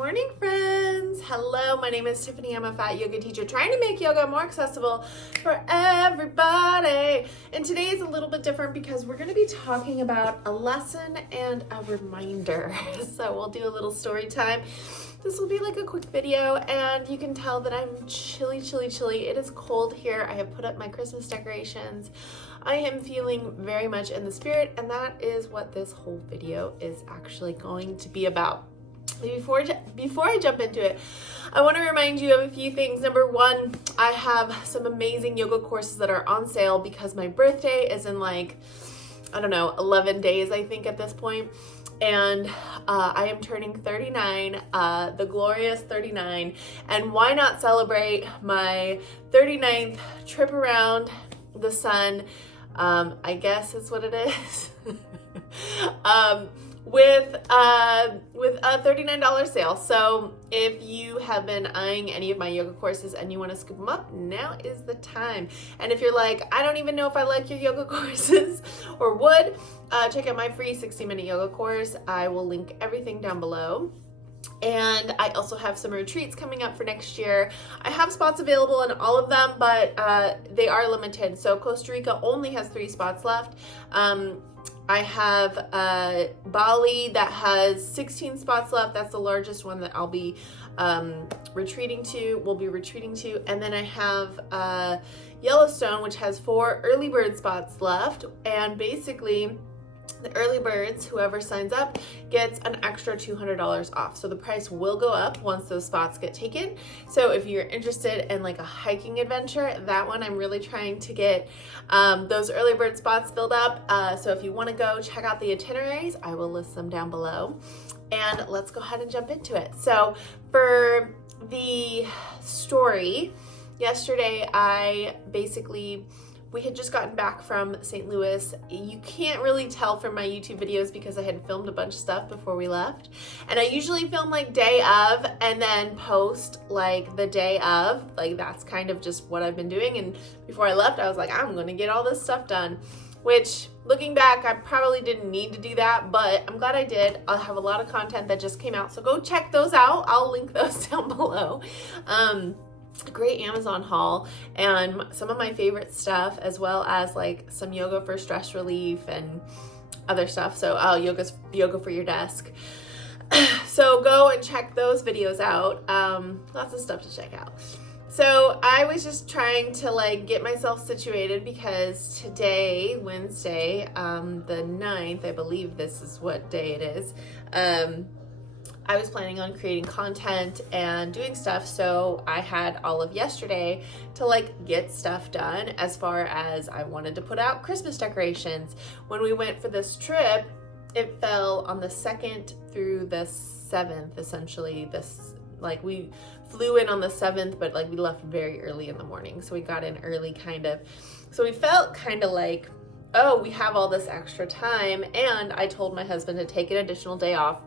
morning, friends. Hello, my name is Tiffany. I'm a fat yoga teacher trying to make yoga more accessible for everybody. And today is a little bit different because we're going to be talking about a lesson and a reminder. So we'll do a little story time. This will be like a quick video, and you can tell that I'm chilly. It is cold here. I have put up my Christmas decorations. I am feeling very much in the spirit, and that is what this whole video is actually going to be about. Before I jump into it, I want to remind you of a few things. Number one, I have some amazing yoga courses that are on sale because my birthday is in 11 days, I think, at this point. And I am turning 39, the glorious 39. And why not celebrate my 39th trip around the sun? I guess is what it is. With a $39 sale. So if you have been eyeing any of my yoga courses and you want to scoop them up, now is the time. And if you're like, I don't even know if I like your yoga courses or would, check out my free 60-minute yoga course. I will link everything down below. And I also have some retreats coming up for next year. I have spots available in all of them, but they are limited. So Costa Rica only has 3 spots left. I have Bali that has 16 spots left. That's the largest one that I'll be retreating to. And then I have Yellowstone, which has 4 early bird spots left. And basically, the early birds, whoever signs up, gets an extra $200 off. So the price will go up once those spots get taken. So if you're interested in like a hiking adventure, that one I'm really trying to get those early bird spots filled up. So if you want to go check out the itineraries, I will list them down below. And let's go ahead and jump into it. So for the story, yesterday we had just gotten back from St. Louis. You can't really tell from my YouTube videos because I had filmed a bunch of stuff before we left. And I usually film like day of and then post like the day of. Like that's kind of just what I've been doing. And before I left, I was like, I'm gonna get all this stuff done. Which, looking back, I probably didn't need to do that, but I'm glad I did. I'll have a lot of content that just came out, so go check those out. I'll link those down below. A great Amazon haul and some of my favorite stuff, as well as like some yoga for stress relief and other stuff. So yoga for your desk. So go and check those videos out. Lots of stuff to check out. So I was just trying to like get myself situated because today, Wednesday, the 9th, I believe this is what day it is. I was planning on creating content and doing stuff, so I had all of yesterday to like get stuff done as far as I wanted to put out Christmas decorations. When we went for this trip, it fell on the 2nd through the 7th, essentially. We flew in on the 7th, but like we left very early in the morning, so we got in early kind of. So we felt kind of like, oh, we have all this extra time, and I told my husband to take an additional day off.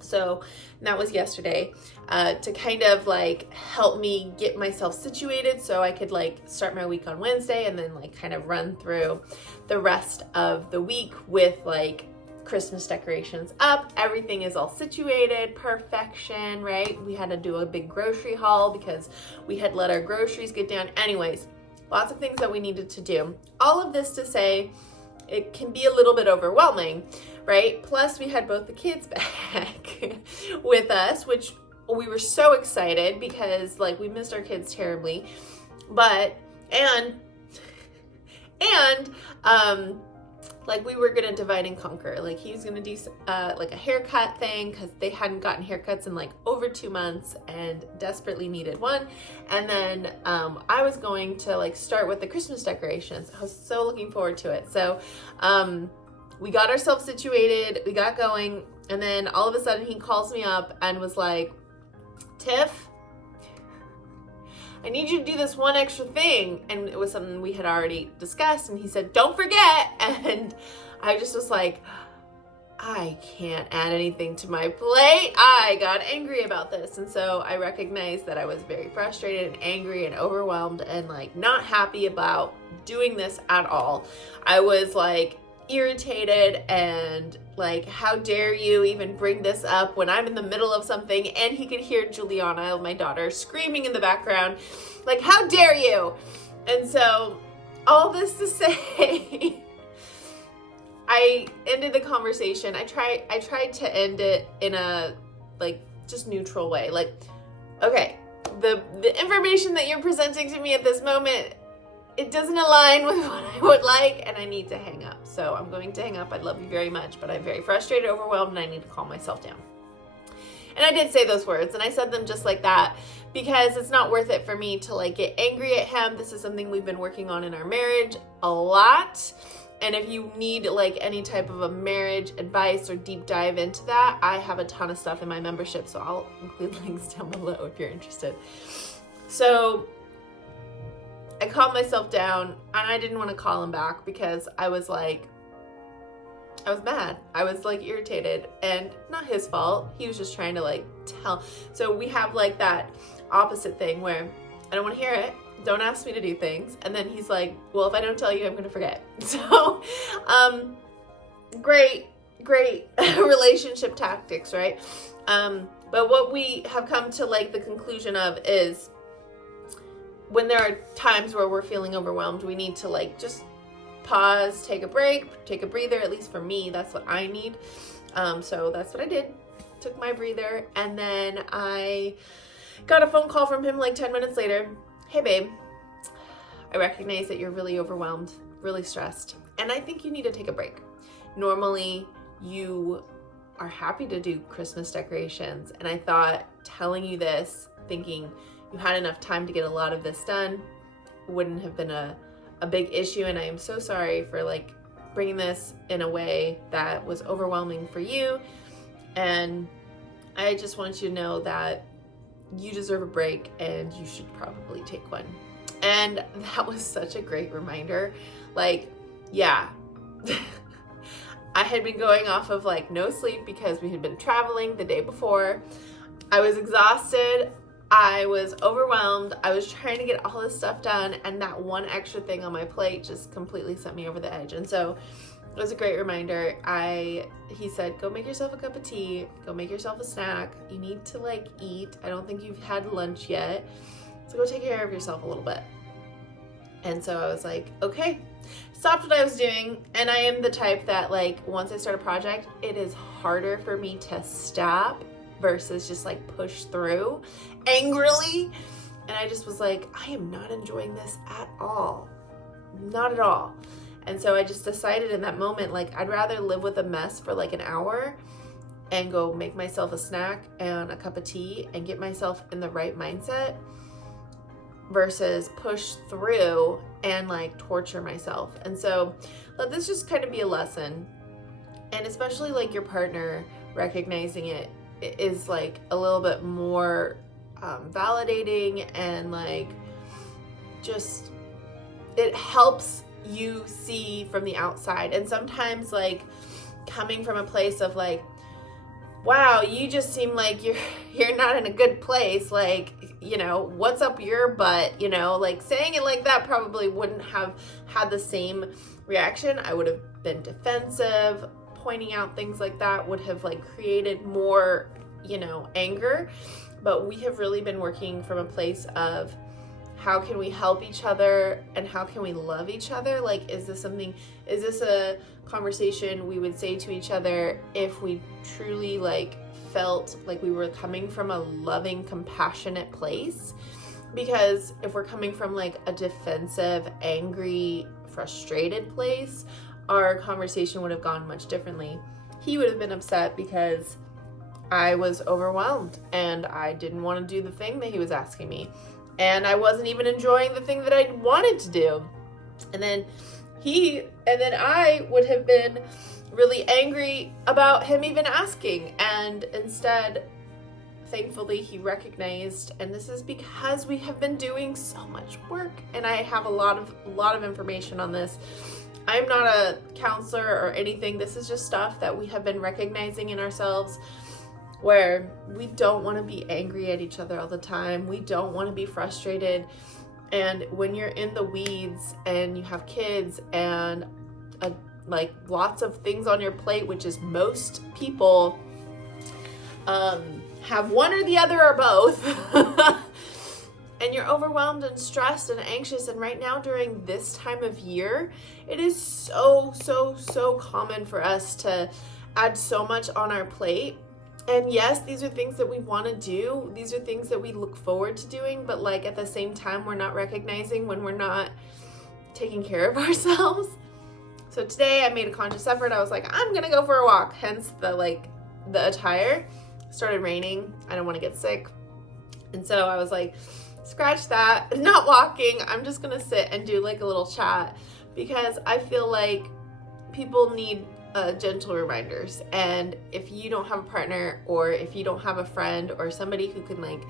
So that was yesterday to kind of like help me get myself situated so I could like start my week on Wednesday and then like kind of run through the rest of the week with like Christmas decorations up. Everything is all situated, perfection, right? We had to do a big grocery haul because we had let our groceries get down. Anyways, lots of things that we needed to do. All of this to say, it can be a little bit overwhelming, right? Plus we had both the kids back with us, which we were so excited because like we missed our kids terribly, like we were gonna divide and conquer. Like he was gonna do like a haircut thing because they hadn't gotten haircuts in like over 2 months and desperately needed one. And then I was going to like start with the Christmas decorations. I was so looking forward to it. So we got ourselves situated, we got going, and then all of a sudden he calls me up and was like, Tiff, I need you to do this one extra thing. And it was something we had already discussed. And he said, don't forget. And I just was like, I can't add anything to my plate. I got angry about this. And so I recognized that I was very frustrated and angry and overwhelmed and like not happy about doing this at all. I was like irritated and like, how dare you even bring this up when I'm in the middle of something. And he could hear Juliana, my daughter, screaming in the background, like, how dare you? And so all this to say, I ended the conversation. I tried to end it in a like just neutral way. Like, okay, the information that you're presenting to me at this moment, it doesn't align with what I would like, and I need to hang up. So I'm going to hang up. I love you very much, but I'm very frustrated, overwhelmed, and I need to calm myself down. And I did say those words, and I said them just like that because it's not worth it for me to like get angry at him. This is something we've been working on in our marriage a lot. And if you need like any type of a marriage advice or deep dive into that, I have a ton of stuff in my membership. So I'll include links down below if you're interested. So I calmed myself down, and I didn't want to call him back because I was mad. I was like irritated, and not his fault. He was just trying to like tell. So we have like that opposite thing where I don't want to hear it. Don't ask me to do things. And then he's like, well, if I don't tell you, I'm going to forget. So, great relationship tactics, right? But what we have come to like the conclusion of is when there are times where we're feeling overwhelmed, we need to like just pause, take a break, take a breather. At least for me, that's what I need. So that's what I did. Took my breather, and then I got a phone call from him like 10 minutes later. Hey babe, I recognize that you're really overwhelmed, really stressed, and I think you need to take a break. Normally you are happy to do Christmas decorations, and I thought telling you this, thinking you had enough time to get a lot of this done, wouldn't have been a big issue. And I am so sorry for like bringing this in a way that was overwhelming for you. And I just want you to know that you deserve a break and you should probably take one. And that was such a great reminder. Like, yeah, I had been going off of like no sleep because we had been traveling the day before. I was exhausted. I was overwhelmed. I was trying to get all this stuff done, and that one extra thing on my plate just completely sent me over the edge. And so it was a great reminder. He said, go make yourself a cup of tea, go make yourself a snack. You need to like eat. I don't think you've had lunch yet. So go take care of yourself a little bit. And so I was like, okay, stopped what I was doing. And I am the type that like, once I start a project, it is harder for me to stop versus just like push through angrily. And I just was like, I am not enjoying this at all. Not at all. And so I just decided in that moment, like, I'd rather live with a mess for like an hour and go make myself a snack and a cup of tea and get myself in the right mindset versus push through and like torture myself. And so let this just kind of be a lesson. And especially like your partner recognizing it is like a little bit more validating, and like just it helps you see from the outside. And sometimes like coming from a place of like, wow, you just seem like you're not in a good place, like, you know, what's up your butt, you know, like saying it like that probably wouldn't have had the same reaction. I would have been defensive. Pointing out things like that would have like created more, you know, anger. But we have really been working from a place of how can we help each other and how can we love each other? Like, is this a conversation we would say to each other if we truly like felt like we were coming from a loving, compassionate place? Because if we're coming from like a defensive, angry, frustrated place, our conversation would have gone much differently. He would have been upset because I was overwhelmed and I didn't want to do the thing that he was asking me. And I wasn't even enjoying the thing that I wanted to do. And then I would have been really angry about him even asking. And instead, thankfully, he recognized, and this is because we have been doing so much work, and I have a lot of information on this. I'm not a counselor or anything. This is just stuff that we have been recognizing in ourselves, where we don't want to be angry at each other all the time. We don't want to be frustrated. And when you're in the weeds and you have kids and like lots of things on your plate, which is most people have one or the other or both, and you're overwhelmed and stressed and anxious. And right now during this time of year, it is so common for us to add so much on our plate. And yes, these are things that we want to do. These are things that we look forward to doing, but like at the same time, we're not recognizing when we're not taking care of ourselves. So today I made a conscious effort. I was like, I'm gonna go for a walk. Hence the attire. It started raining. I don't want to get sick. And so I was like, scratch that, not walking. I'm just gonna sit and do like a little chat, because I feel like people need gentle reminders. And if you don't have a partner, or if you don't have a friend or somebody who can like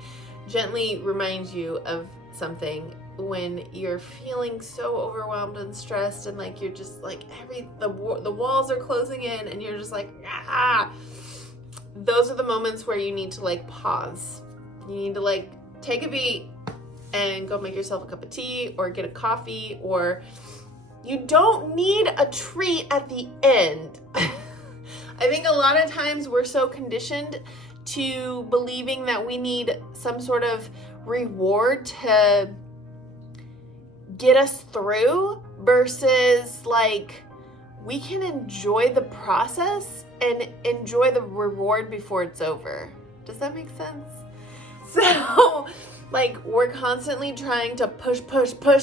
gently remind you of something when you're feeling so overwhelmed and stressed, and like you're just like the walls are closing in and you're just like, those are the moments where you need to like pause. You need to like take a beat and go make yourself a cup of tea or get a coffee, or you don't need a treat at the end. I think a lot of times we're so conditioned to believing that we need some sort of reward to get us through, versus like we can enjoy the process and enjoy the reward before it's over. Does that make sense? So like we're constantly trying to push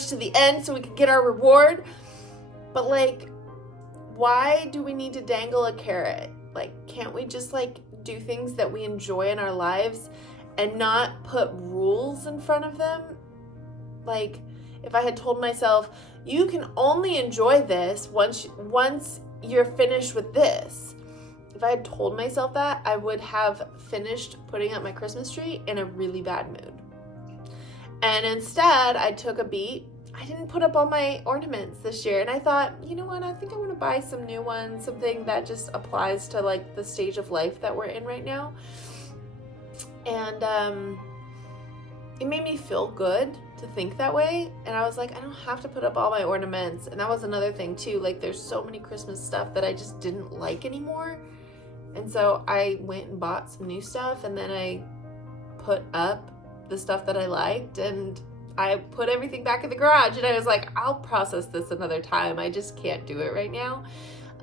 to the end so we can get our reward. But like, why do we need to dangle a carrot? Like, can't we just like do things that we enjoy in our lives and not put rules in front of them? Like, if I had told myself, you can only enjoy this once you're finished with this. If I had told myself that, I would have finished putting up my Christmas tree in a really bad mood. And instead, I took a beat. I didn't put up all my ornaments this year, and I thought, you know what, I think I'm gonna buy some new ones, something that just applies to like the stage of life that we're in right now. And it made me feel good to think that way. And I was like, I don't have to put up all my ornaments. And that was another thing too, like there's so many Christmas stuff that I just didn't like anymore. And so I went and bought some new stuff, and then I put up the stuff that I liked, and I put everything back in the garage. And I was like, I'll process this another time. I just can't do it right now.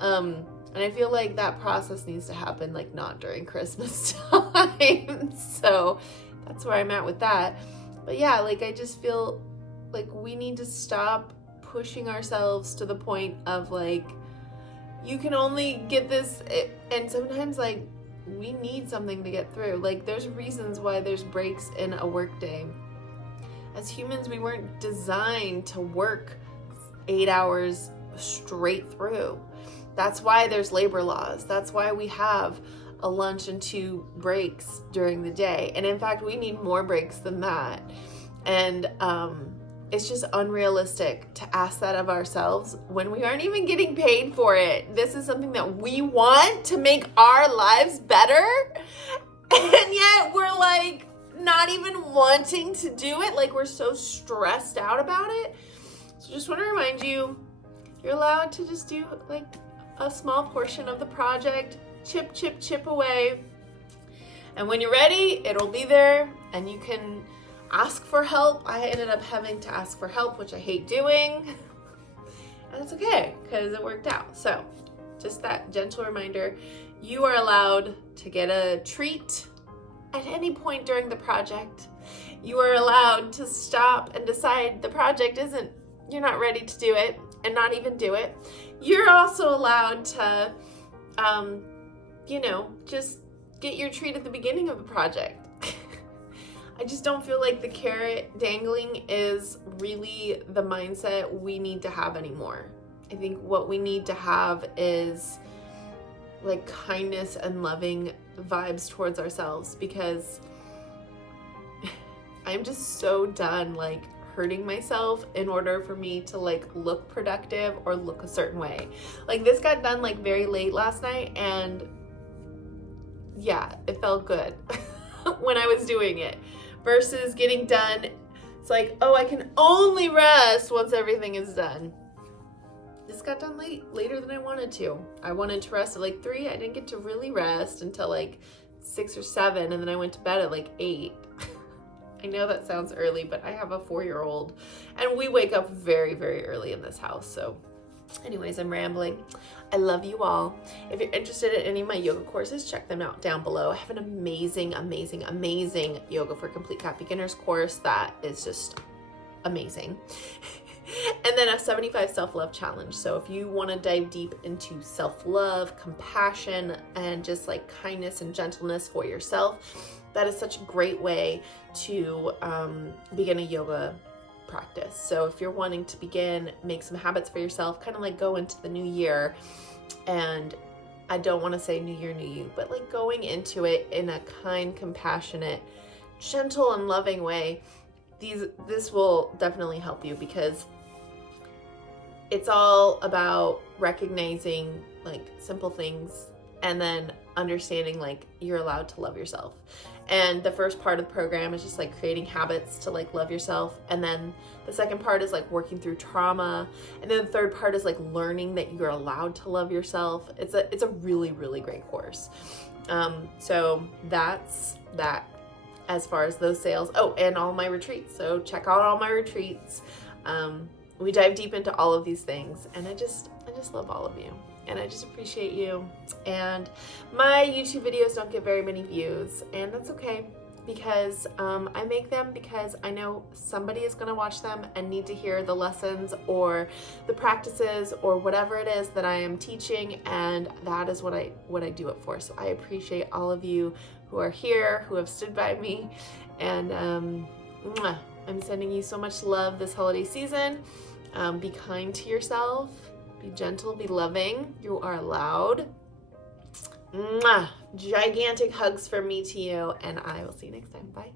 And I feel like that process needs to happen like not during Christmas time. So that's where I'm at with that. But yeah, like I just feel like we need to stop pushing ourselves to the point of like, you can only get this. And sometimes like we need something to get through. Like there's reasons why there's breaks in a work day. As humans, we weren't designed to work 8 hours straight through. That's why there's labor laws. That's why we have a lunch and 2 breaks during the day. And in fact, we need more breaks than that. And it's just unrealistic to ask that of ourselves when we aren't even getting paid for it. This is something that we want to make our lives better. And yet we're like, not even wanting to do it. Like we're so stressed out about it. So just want to remind you, you're allowed to just do like a small portion of the project, chip away. And when you're ready, it'll be there and you can ask for help. I ended up having to ask for help, which I hate doing. And it's okay because it worked out. So just that gentle reminder, you are allowed to get a treat at any point during the project. You are allowed to stop and decide the project you're not ready to do it and not even do it. You're also allowed to, just get your treat at the beginning of the project. I just don't feel like the carrot dangling is really the mindset we need to have anymore. I think what we need to have is like kindness and loving vibes towards ourselves, because I'm just so done like hurting myself in order for me to like look productive or look a certain way. Like this got done like very late last night, and yeah, it felt good when I was doing it, versus getting done. It's like, oh, I can only rest once everything is done. this got done later than I wanted to. I wanted to rest at like 3. I didn't get to really rest until like 6 or 7, and then I went to bed at like 8. I know that sounds early, but I have a 4-year-old, and we wake up very, very early in this house. So anyways, I'm rambling. I love you all. If you're interested in any of my yoga courses, check them out down below. I have an amazing, amazing, amazing Yoga for Complete Cat Beginners course that is just amazing. And then a 75 self-love challenge. So if you want to dive deep into self-love, compassion, and just like kindness and gentleness for yourself, that is such a great way to begin a yoga practice. So if you're wanting to begin, make some habits for yourself, kind of like go into the new year, and I don't want to say new year, new you, but like going into it in a kind, compassionate, gentle, and loving way, this will definitely help you, because it's all about recognizing like simple things and then understanding like you're allowed to love yourself. And the first part of the program is just like creating habits to like love yourself, and then the second part is like working through trauma, and then the third part is like learning that you're allowed to love yourself. It's a really, really great course. So that's that as far as those sales. Oh, and all my retreats. So check out all my retreats. We dive deep into all of these things, and I just love all of you, and I just appreciate you. And my YouTube videos don't get very many views, and that's okay, because I make them because I know somebody is going to watch them and need to hear the lessons or the practices or whatever it is that I am teaching, and that is what I do it for. So I appreciate all of you who are here, who have stood by me, and I'm sending you so much love this holiday season. Be kind to yourself, be gentle, be loving. You are allowed. Gigantic hugs from me to you, and I will see you next time. Bye.